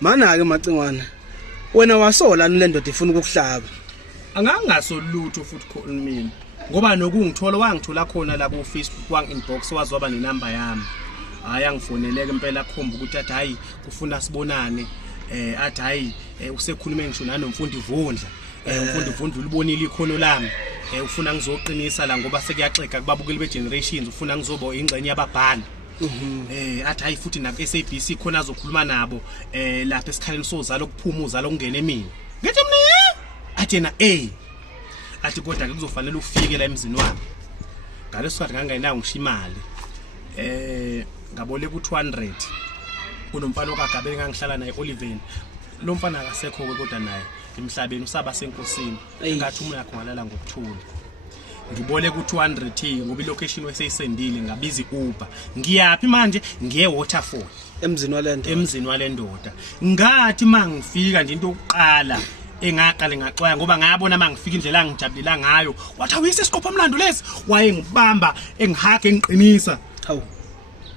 Mana ke macingwana. Wena wasola le ndoda ifuna ukukuhlaba. Angangasolutho futhi khona mina. Ngoba nokungithola wangithola khona la ku Facebook wang inbox wazoba nenamba yami. Hayi angifoneleke impela khomba ukuthi athi hayi kufuna sibonane. Athi hayi usekhulume ngisho nanomfundi Vundla. Umfundi Vundla ulibonile ikhono lami. Ufuna ngizoqinisa la ngoba sekuyaxega kubabukeli begenerations ufuna ngizoba ingxenye yababhali. Athi hayi futhi na SABC khona azokhuluma nabo lapha esikhaleni sozala ukuphuma uzala ukungena emini. Ngithi mina athi na athi kodwa ke kuzofanele ufike la emzini wami. Ngaleso sikhathi ngangenayo ngisho imali. Ngaboleka u200 kunomfana okagabeni ngangihlala naye Oliven. Lo mfana akasekho kodwa naye emhlabeni usaba senkosini ngathi umoya yakho ngalala ngokuthula. Ngiboleka u200 ngoba ilocation weseyisendile ngabiza iUber. Ngiyapi manje ngiye Waterfall emzini walendoda. Ngathi mangifika nje into yokuqala engaqale ngaxwaya ngoba ngayabona mangifika indlela angijabulela ngayo. Wathi awuyise isikopha umlando lesi wayengibamba engihage engiqinisa. Hawu.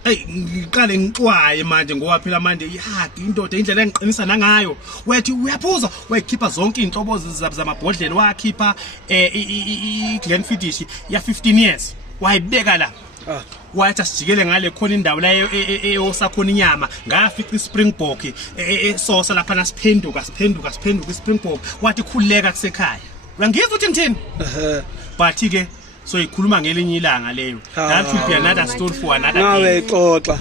Ngiqale ngixwaye manje ngoba phela manje ihagi indoda indlela engiqinisa nangayo. Wethi uyaphuza wayikhipha zonke inhlobo zamabhodlela wakhipha iGlenfiddich ya 15 years wayibeka la. Wathi asijikele ngale khona indawo la eyosakhona inyama ngafica iSpringbok esosa lapha nasiphenduka iSpringbok wathi khuleka kusekhaya. Uyangizwa uthi ngithini? But ke so ikhuluma ngelinye ilanga leyo. That should be another story for another day. Nawe xoxa.